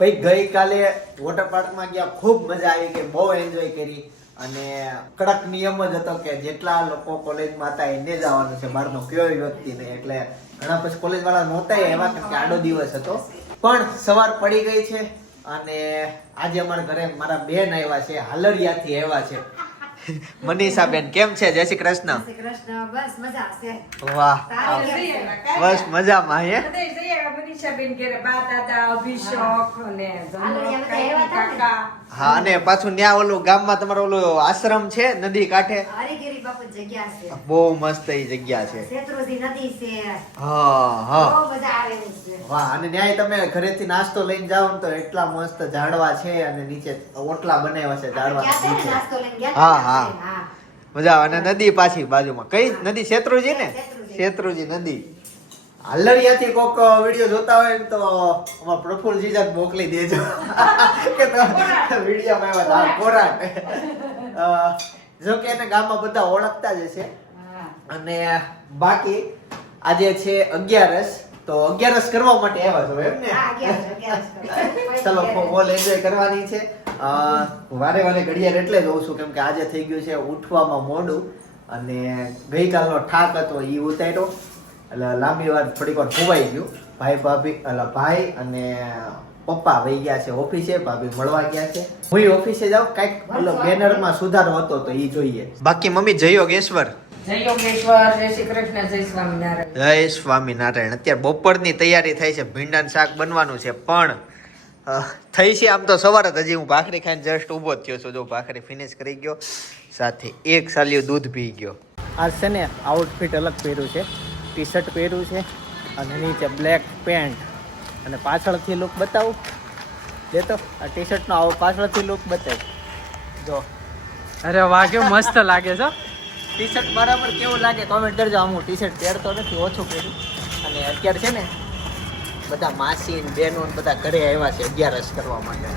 ભાઈ ગઈકાલે વોટર પાર્કમાં ગયા, ખૂબ મજા આવી ગઈ, બહુ એન્જોય કરી અને કડક નિયમ જ હતો કે જેટલા લોકો કોલેજમાં હતા એને જ આવવાનું છે, બહારનો કયો વ્યક્તિ નહીં. એટલે ઘણા પછી કોલેજ વાળા નહોતા એવા કે આડો દિવસ હતો, પણ સવાર પડી ગઈ છે અને આજે અમારા ઘરે મારા બેન આવ્યા છે, હાલરિયાથી આવ્યા છે. મનીષાબેન કેમ છે? જય શ્રી કૃષ્ણ. બસ મજા છે. વાહ, બસ મજામાં. હે મનીષાબેન ઘરે બા દાદા અભિષેક અને કાકા. હા, અને પાછું ન્યા ઓલું ગામમાં તમારો ઓલો આશ્રમ છે નદી કાંઠે, હરિગીરી બાપુ જગ્યા છે, બહુ મસ્ત એ જગ્યા છે. શેત્રુંજી નદી છે, હા હા, બહુ મજા આવે છે. વાહ. અને ન્યાય તમે ઘરેથી નાસ્તો લઈને જાઓ ને તો એટલા મસ્ત ઝાડવા છે અને નીચે ઓટલા બનાવ્યા છે ઝાડવા નીચે. નાસ્તો લઈને ગયા હા હતા. હા, મજા આવે. અને નદી પાછી બાજુમાં, કઈ નદી? શેત્રુંજી ને, શેત્રુંજી નદી. હાલરિયાથી કોક વિડીયો જોતા હોય ને તો અમાર પ્રફુલ્લજી જ મોકલી દેજો કે તો વિડીયોમાં આવ્યા હતા કોરાટ. જો કે એને ગામમાં બધા ઓળખતા જ હશે. અને બાકી આજે છે 11સ, તો 11સ કરવા માટે આવ્યા છો એમ ને? હા, 11 ચલો ફોલ એન્જોય કરવાની છે. વારે વારે ઘડિયાળ એટલે જોઉં છું કેમ કે આજે થઈ ગયું છે ઉઠવામાં મોડું અને ગઈકાલનો થાક હતો એ ઉતાર્યો, એટલે લાંબી વાર થોડીક વાર ખોવાઈ ગયું. ભાઈ અને પપ્પા વહી ગયા છે ઓફિસે, ભાભી મળવા ગયા છે. હું ઓફિસે જાઉં, કઈક ઓલો બેનરમાં સુધારો હતો તો એ જોઈએ. બાકી મમ્મી જય યોગેશ્વર. જય યોગેશ્વર, જય શ્રી કૃષ્ણ, જય સ્વામિનારાયણ. જય સ્વામિનારાયણ. અત્યારે બપોરની તૈયારી થાય છે, ભીંડાનું શાક બનવાનું છે, પણ થઈ છે આમ તો સવાર જ. હજી હું ભાખરી ખાઈને જસ્ટ ઊભો જ થયો છું. જો ભાખરી ફિનિશ કરી ગયો, સાથે એક સાલિયું દૂધ પી ગયો. આ છે ને આઉટફિટ અલગ પહેર્યું છે, ટી શર્ટ પહેર્યું છે અને નીચે બ્લેક પેન્ટ, અને પાછળથી લુક બતાવું દેતો. આ ટી શર્ટનો આવો પાછળથી લુક બતાવ જો. અરે વાહ, કેવું મસ્ત લાગે છે. ટી શર્ટ બરાબર કેવું લાગે કોમેન્ટ કરજો. હું ટી શર્ટ પહેરતો નથી, ઓછું પહેર્યું. અને અત્યારે છે ને બધા માસી ને બહેનો ને બધા ઘરે આવ્યા છે 11સ કરવા માટે,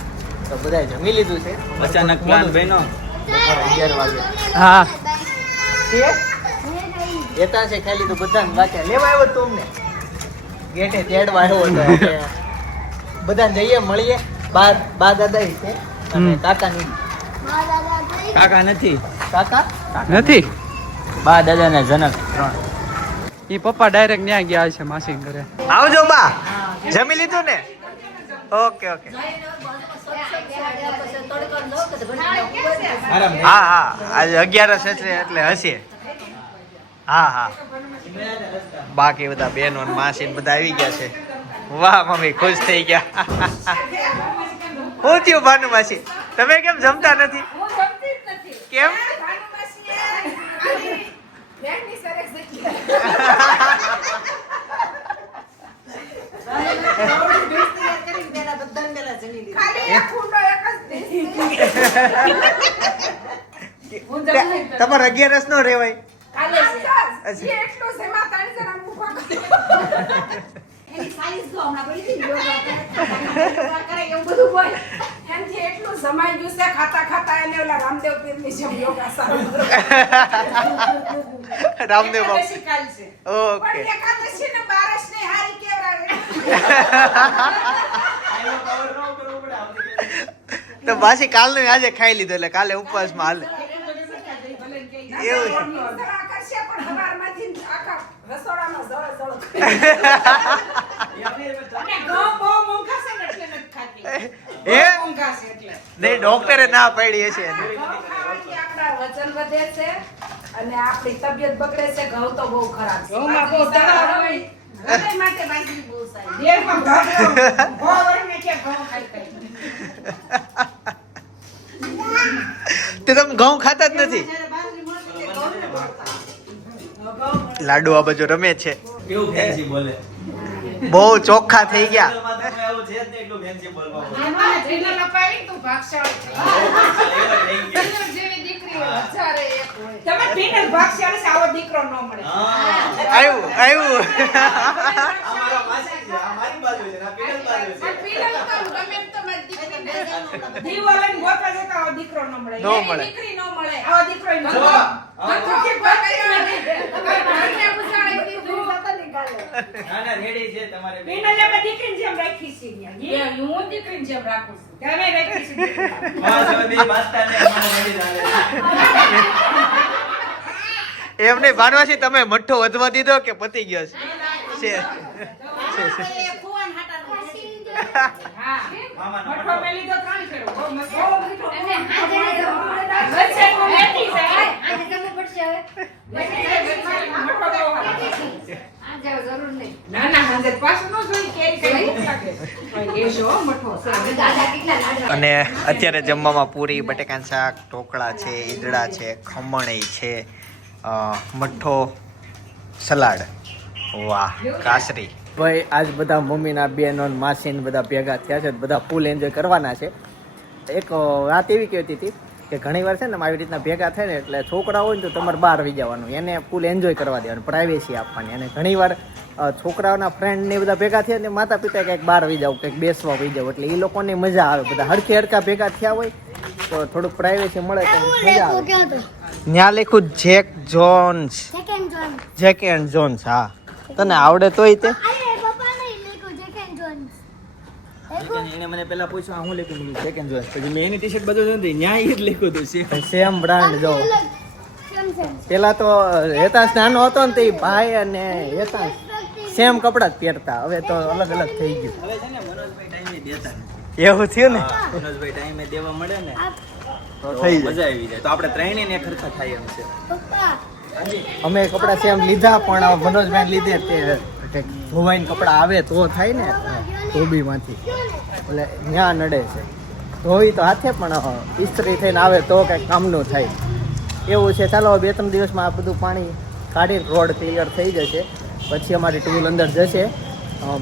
તો બધાએ જમી લીધું છે. અચાનક પ્લાન બન્યો 11 વાગે. હા, એતા છે ખાલી તો બધાને વાંચ્યા લેવા આવ્યો તું અમને ગેટે તેડવા આવ્યો હતો. એટલે બધાને જઈએ મળીએ. બા દાદા છે અને કાકાની. કાકા નથી, કાકા નથી. બા દાદા ને જનક 3. એ પપ્પા ડાયરેક્ટ ન્યા ગયા છે માસી ઘરે. આવજો બા. જમી લીધું ને? Okay okay. હા હા, આજે 11સ એટલે હશે. હા હા, બાકી બધા બહેનો ને માસી ને બધા આવી ગયા છે. વાહ મમ્મી ખુશ થઈ ગયા. હું થયું ભાનુ માસી, તમે કેમ જમતા નથી? કેમ? તમારે 11સ નો રેવાય? એની સાઈઝ જો હમણાં પડી હતી ને યોગા કરે એવું બધું હોય. એનથી એટલું સમાઈ ગયું છે, ખાતા ખાતા એને ઓલા રામદેવ પીરની જેમ યોગા સારું. રામદેવ બાપુ. એકાદશી કાલ છે. ઓકે. પણ એકાદશી ને બારસ ને હારી કેવડાવે. તો પાછી કાલનું આજે ખાઈ લીધું એટલે કાલે ઉપવાસમાં હાલે. એવું છે. જરા કરશે પણ હવારમાંથી આખા રસોડામાં જળ જળ. અને ઘઉં બહુ મોંઘા છે ને એટલે નથી ખાતી. એ બહુ મોંઘા છે એટલે. નહીં, ડોક્ટરે ના પાડી હશે એને. ઘઉં ખાવાથી આપણા વજન વધે છે અને આપણી તબિયત બગડે છે. ઘઉં તો બહુ ખરાબ છે. ઘઉંમાં બહુ દવા હોય. હૃદય માટે બાજરી બહુ સારી. દેહમાં ઘાટો. બહુ વરમે કે ઘઉં ખાઈ ખાઈ. તે તમે ઘઉં ખાતા જ નથી? લાડુ આ બાજુ રમે છે, કેવું ફેન્સી બોલે. બહુ ચોખ્ખા થઈ ગયા. તમે આવું છે જ ને એટલું ફેન્સી બોલવા બોલે. આમાં જેને લપાવી તું ભાગશાળી છે. કલર જેવી દીકરી હોય, હજારે એક હોય. તમે પીને ભાગશાળી છે, આવો દીકરો ન મળે. આવ્યું આવ્યું. અમારા માસી છે, આ મારી બાજુ છે, આ પીનલ બાજુ છે. આ પીનલ તો ગમે એમ તો મારી દીકરીને દીવાલને ગોતવા જતા આવો દીકરો ન મળે. ન મળે. એની દીકરી ન મળે. આવો દીકરો ય ન મળે. જો, ધંધો કે ભાગી વાળી. ઘરને પૂછાડી દીધું. ના ના રેડી છે તમારે બે. પીનલ અમે દીકરીની જેમ રાખી છે અહીંયા. હું દીકરીની જેમ રાખું છું. તમે રાખી છે દીકરી. હા તમે બે બાસ્તા ને મને રેડી ચાલે એમ નહીં ભાનવાસી, તમે મઠ્ઠો વધવા દીધો કે પતી ગયો છે? એ ફુવાન હાટાનું છે. હા મામાનો મઠો મેં લીધો 3 ફેરો. બહુ મસ્ત. બહુ મીઠો. અને આજે વચ્ચે કોઈ લેતી જાય. આજે જમવું પડશે હવે. મઠો બહુ હારો. આજે જરૂર નહીં. ના ના હાજર પાછું ન જોઈ કેરી કઈ ભૂખ લાગે. પણ એ જો મઠો છે. હવે દાદા કેટલા લાડવા. અને અત્યારે જમવામાં પૂરી, બટેકાનું શાક, ઢોકળા છે, ઈદડા છે, ખમણ છે, મઠ્ઠો, સલાડ. વાહ કાસરી. ભાઈ આજ બધા મમ્મીના બેનો ને માસી ને બધા ભેગા થયા છે, બધા ફૂલ એન્જોય કરવાના છે. એક વાત એવી કહેતી હતી કે ઘણી વાર છે ને આવી રીતના ભેગા થાય ને એટલે છોકરા હોય ને તો તમારે બહાર આવી જવાનું, એને ફૂલ એન્જોય કરવા દેવાનું, પ્રાઇવેસી આપવાની. અને ઘણી વાર છોકરાઓના ફ્રેન્ડ ને બધા ભેગા થયા ને માતા પિતા કંઈક બહાર આવી જાવ, કંઈક બેસવા આવી જાવ, એટલે એ લોકોને મજા આવે. બધા હરખી હરખા ભેગા થયા હોય તો થોડુંક પ્રાઇવેસી મળે તો મજા આવે. ત્યાં લખ્યું Jack Jones, Jack and Jones. હા તને આવડે તોય તે એને મને પેલા પૂછ્યું હું લખ્યું મેં સેકન્ડ જોઈસ પછી મેં એની ટી-શર્ટ બધું નથી ન્યાય જ લખ્યું હતું સેમ બ્રાન્ડ જો. પેલા તો હેતાશ નાનો હતો ને તો એ ભાઈ અને હેતાશ સેમ કપડા જ પહેરતા, હવે તો અલગ અલગ થઈ ગયું. હવે છે ને મનોજભાઈ ટાઈમે દેતા ને. એવું થયું ને મનોજભાઈ ટાઈમે દેવા મળે ને તો થઈ જાય. મજા આવી જાય. તો આપણે ત્રણેય ને ખર્ચા થાય એમ છે. અમે કપડા સેમ લીધા પણ મનોજભાઈ લીધે તે ધોવાઈને કપડા આવે તો થાય ને ધોબીમાંથી, એટલે ત્યાં નડે છે. ધોવી તો હાથે પણ ઇસ્ત્રી થઈને આવે તો કંઈક કામનું થાય એવું છે. ચાલો 2-3 દિવસમાં આ બધું પાણી કાઢી રોડ ક્લિયર થઈ જશે, પછી અમારી ટુ વ્હીલ અંદર જશે.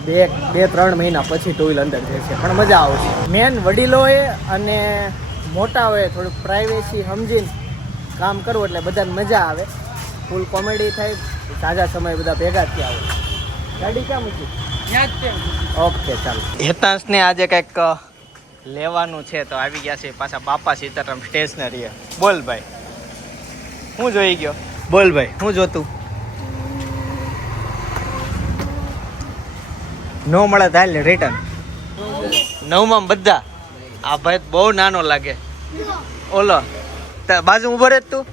2-3 મહિના પછી ટુ વ્હીલ અંદર જશે, પણ મજા આવશે. મેન વડીલોએ અને મોટાઓએ થોડુંક પ્રાઇવેસી સમજીને કામ કરવું એટલે બધાને મજા આવે, ફૂલ કોમેડી થાય, તાજા સમય બધા ભેગા થયા હોય. ગાડી ક્યાં મૂકી? ઓકે ચાલો. હેતાંશને આજે કંઈક લેવાનું છે તો આવી ગયા છે પાછા બાપા સીતારામ સ્ટેશનરી. બોલ ભાઈ હું જોઈ ગયો? બોલ ભાઈ હું જોતું? નો મળે તો હાલ રિટર્ન. 9માં બધા. આ ભાઈ બહુ નાનો લાગે. ઓલો બાજુ ઉભો રહે તું,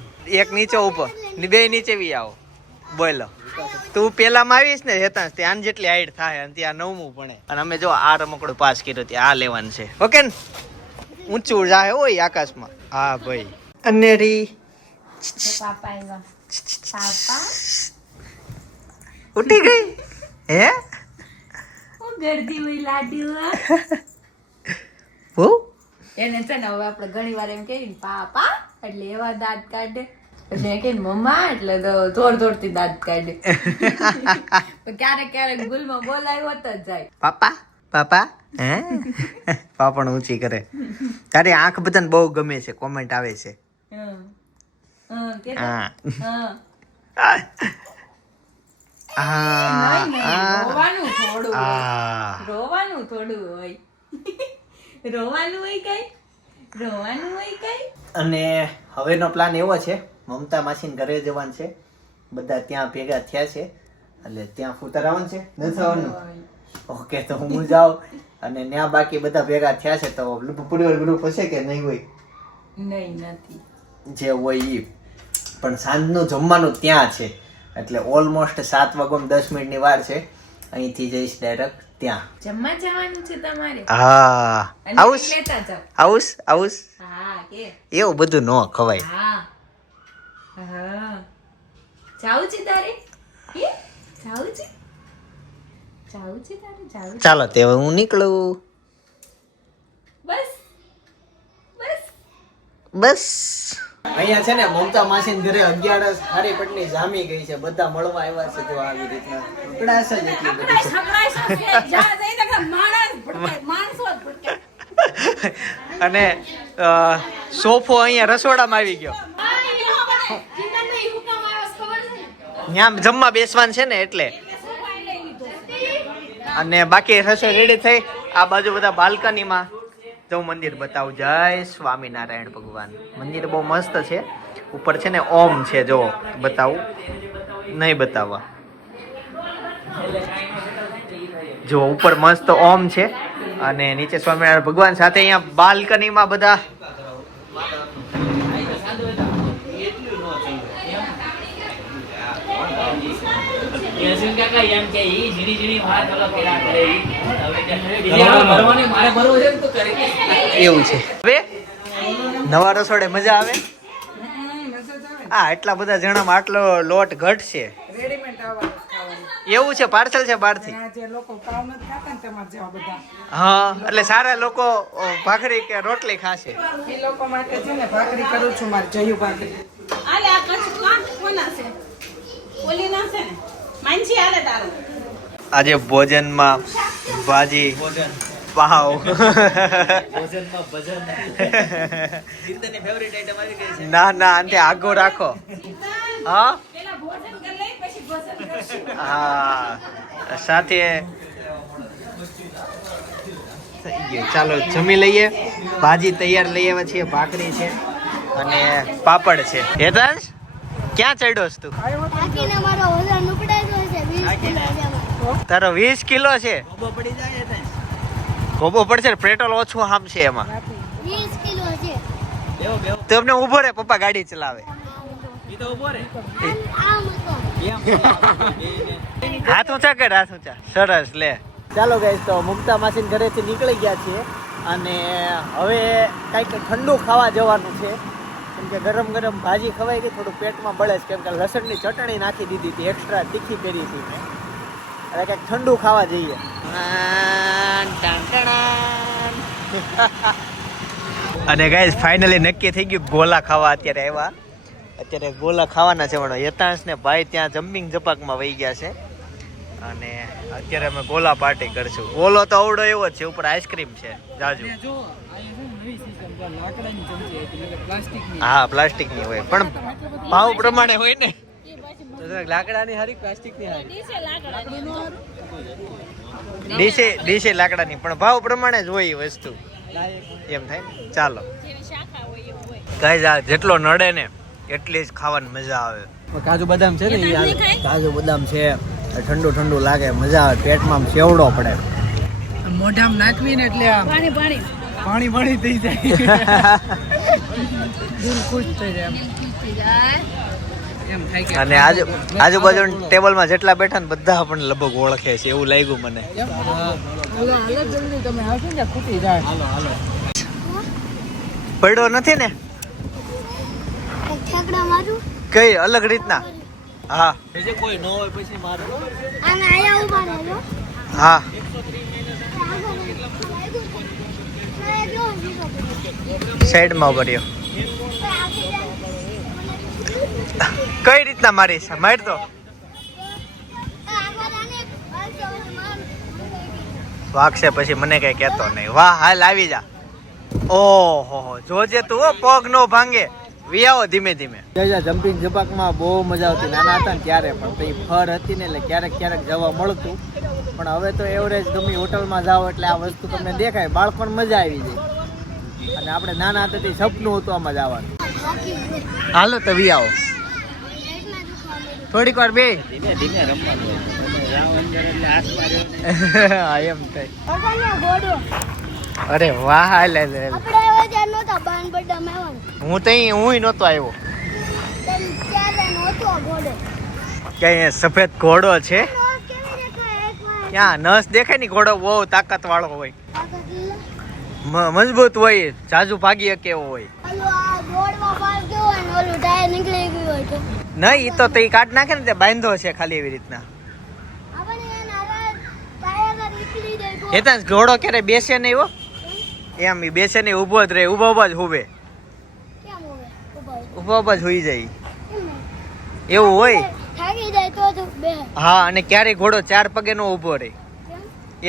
એક નીચે ઉભો, બે નીચે બી આવો. બોલો તું પેલામાં આવીશ ને હેતાંશ ત્યાં જેટલી હાઈટ થાય અને ત્યાં 9મું ભણે. અને અમે જો આ રમકડું પાસ કર્યું ત્યાં આ લેવાનું છે. ઓકે ને ઊંચું જાય હોય આકાશમાં. હા ભાઈ અનેરી પાપા આવ્યા. પાપા ઉઠી ગઈ હે? હું ગરદી હોય લાડુ. હું એને છે ને હવે આપણે ઘણી વાર એમ કહીએ ને પાપા એટલે એવા દાંત કાઢે, એટલે કે મમ્મા એટલે તો જોર જોરથી દાંત કાઢે. ક્યારેક ક્યારેક ભૂલમાં બોલાવ્યો તો જ જાય. પાપા પાપા હે પાપણ ઊંચી કરે. તારી આંખ બધાને બહુ ગમે છે, કોમેન્ટ આવે છે. હા રોવાનું થોડું હોય. આ રોવાનું થોડું હોય. રોવાનું હોય કઈ, રોવાનું હોય કઈ. અને હવેનો પ્લાન એવો છે, મમતા માસીને ઘરે જવાનું છે, બધા ત્યાં ભેગા થયા છે એટલે ત્યાં ફૂતર આવવાનું છે. નથી આવવાનું? ઓકે તો હું જાઉં અને ત્યાં બાકી બધા ભેગા થયા છે તો પૂરી ગ્રુપ હશે કે નહીં હોય? નહીં નથી. જે હોય એ પણ સાંજનું જમવાનું ત્યાં છે એટલે ઓલમોસ્ટ 7 વાગ્યામાં 10 મિનિટની વાર છે. અહીંથી જઈશ ડાયરેક્ટ ત્યાં. જમવા જવાનું છે તમારે? હા અને આવુસ લેતા જાવ. આવુસ આવુસ હા કે એવું બધું ન ખવાય. હા હા જાવું છે તારે? હે જાવું છે? જાવું છે તારે? જાવું છે? ચાલો તે હવે હું નીકળું. બસ બસ બસ અહીંયા છે ને મમતા માસી ઘરે 11 સારી પટની જામી ગઈ છે, બધા મળવા આવ્યા છે. જો આવી રીતના ઉકળાશ જ એટલી બધી છે. અને સોફો અહીંયા રસોડામાં આવી ગયો. ત્યાં જમવા બેસવાનું છે ને એટલે. અને બાકી રસોઈ રેડી થઈ. આ બાજુ બધા બાલ્કનીમાં જો મંદિર બતાવું. જય સ્વામિનારાયણ ભગવાન. મંદિર બહુ મસ્ત છે. ઉપર છે ને ઓમ છે, જો બતાવું નહીં બતાવવા. જો ઉપર મસ્ત ઓમ છે અને નીચે સ્વામિનારાયણ ભગવાન સાથે અહીંયા બાલ્કનીમાં બધા એવું છે. હવે નવા રસોડે મજા આવે. હા, એટલા બધા જણામાં આટલો લોટ ઘટશે. રેડીમેડ આવવાનું ખાવાનું. એવું છે, પાર્સલ છે બહારથી. આ જે લોકો પાવ નથી ખાતા ને તમારા જેવા બધા હા, એટલે સારા લોકો ભાખરી કે રોટલી ખાશે. એ લોકો માટે છે ને ભાખરી કરું છું મારે જયું ભાખરી. આલે આ કચ્છ કાંઠ કોના છે ઓલી ના છે ને માનસી આલે તારું આજે ભોજનમાં ભાજી પાવ ના ના અંતે આગો રાખો. હા પેલા ભોજન કરી લઈ પછી ભોજન કરશું હા સાથે થઈ ગયું. ચાલો જમી લઈએ. ભાજી તૈયાર લઈ આવ્યા છીએ, ભાખરી છે અને પાપડ છે. હેતાંશ ક્યાં ચડ્યો તું? બાકીના મારો વજન ઉપડાયો છે 20 કિલો છે. તારો 20 કિલો છે. ખોબો પડશે ને, પેટ્રોલ ઓછું આમ છે એમાં. 20 કિલો છે. તમને ઉભો રે, પપ્પા ગાડી ચલાવે. આમ હતો. હાથ ઊંચા કર, હાથ ઊંચા. સરસ લે. ચાલો ગાઈસ, તો મુક્તા માસીન ઘરેથી નીકળી ગયા છીએ અને હવે કંઈક ઠંડુ ખાવા જવાનું છે. કેમ કે ગરમ ગરમ ભાજી ખવાઈ ગઈ, થોડું પેટમાં બળે છે. કેમ કે લસણની ચટણી નાખી દીધી હતી, એક્સ્ટ્રા તીખી કરી હતી મેં. હવે કંઈક ઠંડુ ખાવા જઈએ. અને ગાઈસ ફાઇનલી નક્કી થઈ ગયું ગોલા ખાવા અત્યારે આવ્યા. અત્યારે ગોલા ખાવાના છે. પણ યતાંશ ને ભાઈ ત્યાં જમ્પિંગ જપાકમાં વહી ગયા છે અને અત્યારે અમે ગોલા પાર્ટી કરશું. ગોલો તો અવડો એવો જ છે, ઉપર આઈસ્ક્રીમ છે જાજુ. હા, પ્લાસ્ટિકની હોય પણ ભાવ પ્રમાણે હોય ને. લાકડાની હારી, પ્લાસ્ટિકની હારી. ડીશે લાકડાની, પણ ભાવ પ્રમાણે જ હોય એ વસ્તુ. એમ થાય ને. ચાલો ગાઈસ, આ જેટલો નડે ને એટલી જ ખાવાની મજા આવે. કાજુ બદામ છે ને, કાજુ બદામ છે, ઠંડુ ઠંડુ લાગે, મજા આવે. પેટમાં આમ સેવડો પડે, મોઢામાં નાખવી ને એટલે પાણી પાણી થઈ જાય. દિલ ખુશ થઈ જાય એમ થાય કે. અને આજુબાજુ ટેબલમાં જેટલા બેઠા ને બધા આપણને લગભગ ઓળખે છે એવું લાગ્યું મને. તમે આવશો ને ખૂટી જાય. પડ્યો નથી ને એક ઠેકડા મારું. કઈ અલગ રીતના? હા કોઈ ન હોય પછી મારે આને આયા ઉભા રહેજો. હા, સાઈડમાં ભર્યો. કઈ રીતના મારીશ? માર તો વાગશે પછી મને કઈ કહેતો નહીં. વાહ, હાલ આવી જા. ઓહો, જોજે તું હો, પગ નો ભાંગે. વિયાવો ધીમે ધીમે. જમ્પિંગ જપાકમાં બહુ મજા આવતી નાના હતા ને ત્યારે. પણ તો ફર હતી ને એટલે ક્યારેક ક્યારેક જવા મળતું. પણ હવે તો એવરેજ ગમી હોટલમાં જાઓ એટલે આ વસ્તુ તમને દેખાય. બાળપણ મજા આવી જાય. અને આપણે નાના હતા તે સપનું હતું આમાં જવાનું. હાલો તો વિયાવો થોડીક વાર બે. ધીમે ધીમે રમવાનું. હા, એમ થાય. ઘોડો અરે વાહ, લે લે. આપણે એવા જ્યાં નહોતા બાન બડા મેવન. હું નહોતો આવ્યો. ત્યારે નહોતો ઘોડો. ક્યાં સફેદ ઘોડો છે? કેવી દેખાય એકવાર. ક્યાં નસ દેખાય ને? ઘોડો બહુ તાકાત વાળો હોય, આગળ લે. મજબૂત હોય, જાજુ ભાગી શકે એવો હોય. ઓલું આ રોડમાં પાસ ગયો હોય ને ઓલું ટાયર નીકળી ગયું હોય તો નહીં, ઈ તો તે કાઢ નાખે ને, તે બાંધો છે ખાલી એવી રીતના. આપણે એના ટાયર નીકળી જાય તો હેતાંશ ઘોડો ક્યારે બેસે નહીં હો. એમ ઈ બેસે નહીં, ઊભો જ રહે. ઊભા જ હુવે, કેમ હોય ઉભા ઊભા જ હુઈ જાય. એમ ને. એવું હોય. થાકી જાય તો બે હા, અને ક્યારેય ઘોડો 4 પગે નો ઊભો રહે. કેમ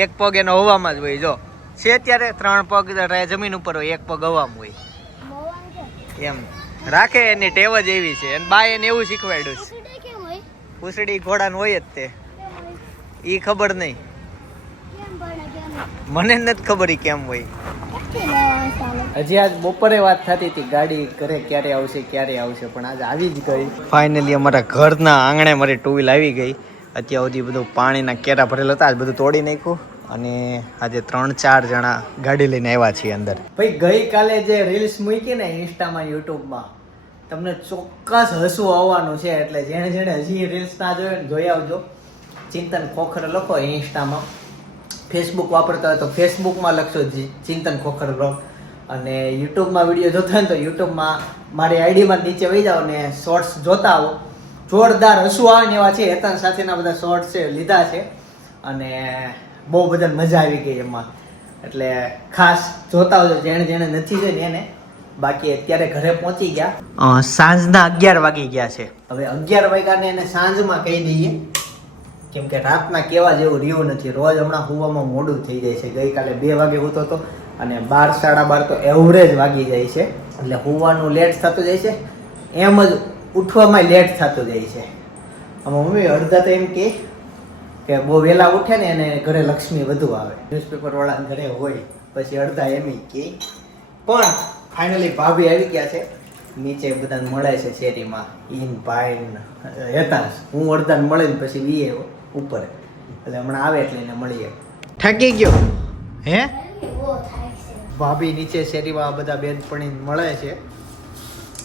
એક પગ એનો હવામાં જ હોય. જો છે ત્યારે 3 પગ રહે જમીન ઉપર હોય, એક પગ હવામાં હોય. મોવાન છે એમ રાખે, એની ટેવ જ એવી છે. અને બાય એને એવું શીખવાડ્યું છે. ઉડે કેમ હોય પૂંછડી ઘોડાનું હોય જ તે. કેમ હોય? ઈ ખબર નહીં, કેમ ભણે કેમ મને નથી ખબર ઈ કેમ હોય. કે લેવા ચાલે હજી આજ બપોરે વાત થતી હતી ગાડી ઘરે ક્યારે આવશે, પણ આજ આવી જ ગઈ. ફાઇનલી અમારા ઘરના આંગણે મારી 2 વ્હીલ આવી ગઈ અત્યાર સુધી બધું પાણીના કેરા ભરેલા હતા, આજ બધું તોડી નાખ્યું અને આજે 3-4 જણા ગાડી લઈને આવ્યા છીએ અંદર. ભાઈ ગઈકાલે જે રીલ્સ મૂકી ને ઇન્સ્ટામાં યુટ્યુબમાં તમને ચોક્કસ હસવું આવવાનું છે. એટલે જેણે હજી રીલ્સ ના જોયો ને જોઈ આવજો. ચિંતન ખોખર લખો ઇન્સ્ટામાં. ફેસબુક વાપરતા હોય તો ફેસબુકમાં લખશો ચિંતન ખોખર બ્લોગ. અને યુટ્યુબમાં વિડીયો જોતા હોય ને તો યુટ્યુબમાં મારી આઈડીમાં નીચે વહી જાઓ ને શોર્ટ્સ જોતા આવો. જોરદાર હસવું આવે ને એવા છે. હેતન સાથેના બધા શોર્ટ્સ છે લીધા છે અને બહુ બધાને મજા આવી ગઈ એમાં. એટલે ખાસ જોતા આવજો જેણે નથી જોઈ ને એને. બાકી અત્યારે ઘરે પહોંચી ગયા. સાંજના 11 વાગી ગયા છે. હવે 11 વાગ્યાને એને સાંજમાં કહી દઈએ કેમ કે રાતના કેવા જેવું રહ્યું નથી. રોજ હમણાં સુવામાં મોડું થઈ જાય છે. ગઈકાલે 2 વાગે સૂતો હતો અને 12-12:30 તો એવરેજ વાગી જાય છે. એટલે સુવાનું લેટ થતું જાય છે, એમ જ ઉઠવામાં લેટ થતું જાય છે. આમાં મમ્મી અડધા તો એમ કે બહુ વહેલા ઉઠે ને એને ઘરે લક્ષ્મી વધુ આવે. ન્યૂઝપેપર વાળા ઘરે હોય પછી અડધા એમ કે પણ ફાઇનલી ભાભી આવી ગયા છે. નીચે બધાને મળે છે શેરીમાં. ઈન ભાઈ હેતા હું અડધાને મળે ને પછી વીએ ઉપર. એટલે હમણાં આવે એટલે એને મળીએ. થાકી ગયો હે? ભાભી નીચે શેરીમાં બધા બેનપણી મળે છે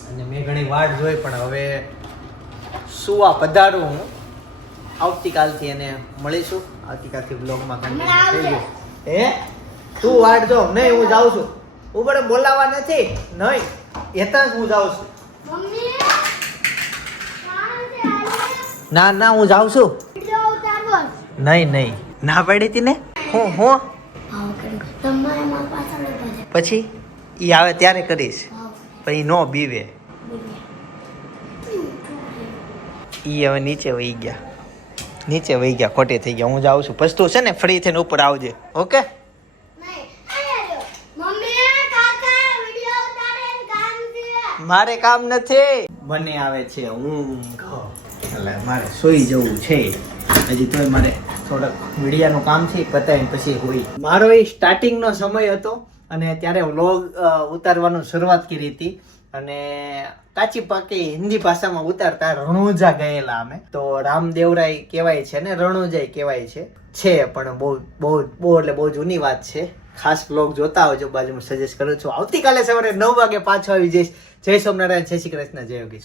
અને મેં ઘણી વાટ જોઈ પણ હવે સુવા પધારું હું. આવતીકાલથી એને મળીશું. આવતીકાલથી બ્લોગમાં કન્ટિન્યુ થઈ ગયું. હે તું વાટ જો. નહીં હું જાઉં છું. ઉપર બોલાવા નથી. નહીં એતા હું જાઉં છું. મમ્મી ના હું જાઉં છું. વિડિયો ઉતારવો નહીં ના પાડી હતી ને. હું ભાવ કરી તમારે માં પાછળ બધે પછી ઈ આવે ત્યારે કરીશ. પછી નો બીવે. ઈ હવે નીચે વહી ગયા ખોટી થઈ ગયા. હું જાઉં છું. પછી તું છે ને ફ્રી થઈને ઉપર આવજે. ઓકે? નહીં આયો મમ્મી કાકા વિડિયો ઉતારે કામ છે મારે કામ નથી. મને આવે છે ઊંઘ. એટલે મારે સૂઈ જવું છે. હજી તોય મારે થોડોક મીડિયાનું કામ છે પતાવીને પછી હોય. મારો એ સ્ટાર્ટિંગનો સમય હતો અને ત્યારે વ્લોગ ઉતારવાનું શરૂઆત કરી હતી અને કાચી પાકી હિન્દી ભાષામાં ઉતારતા રણુજા ગયેલા અમે. તો રામદેવરાય કહેવાય છે ને રણુજાય કહેવાય છે પણ બહુ એટલે બહુ જૂની વાત છે. ખાસ વ્લોગ જોતા આવજો. બાજુમાં સજેસ્ટ કરું છું. આવતીકાલે સવારે 9 વાગે પાછો આવી જઈશ. જય સોમનારાયણ, જય શ્રી કૃષ્ણ, જય યોગીશ.